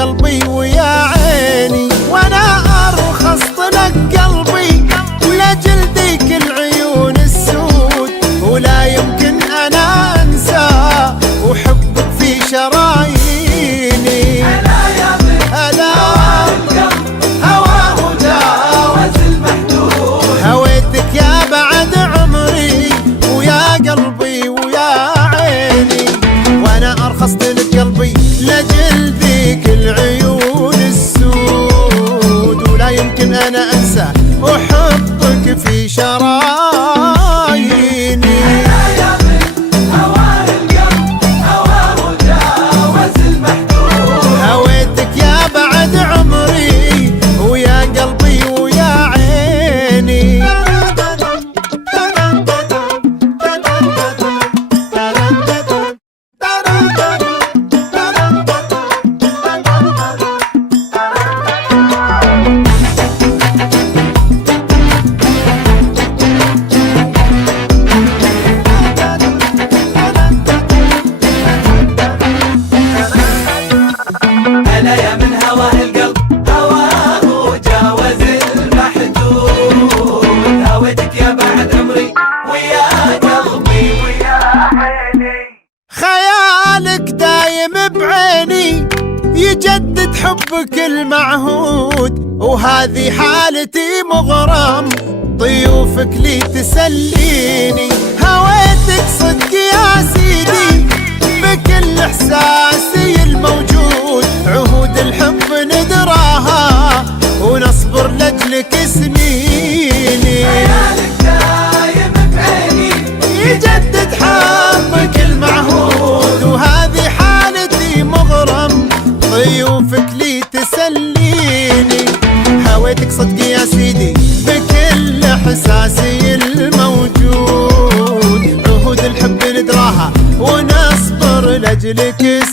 قلبي ويا عيني، وانا ارخصت لك قلبي لجلدك العيون السود، ولا يمكن انا انسى وحبك في شراييني. هلا يا من هواه القلب، هواه جاوز المحدود، هويتك يا بعد عمري ويا قلبي ويا عيني، وانا ارخصت لك قلبي لجلدك العيون السود، ولا يمكن انا انسى وحبك في شراييني. هلا يا من هواه القلب، هواه جاوز المحدود، هويتك يا بعد عمري ويا قلبي ويا عيني. هلا يا من هواه القلب، هواه جاوز المحدود، هويتك يا بعد عمري ويا قلبي ويا عيني. خيالك دايم بعيني يجدد حبك المعهود، وهذه حالتي مغرم ضيوفك لي تسليني. هويتك صدق يا سيدي بكل احساسي الموجود، عهود الحب ندراها ونصبر لاجلك سنيني. خيالك دايم بعيني يجدد حبك المعهود، وهذه حالتي مغرم ضيوفك لي تسليني. هويتك صدق يا سيدي بكل احساسي الموجود، عهود الحب ندراها ونصبر لاجلك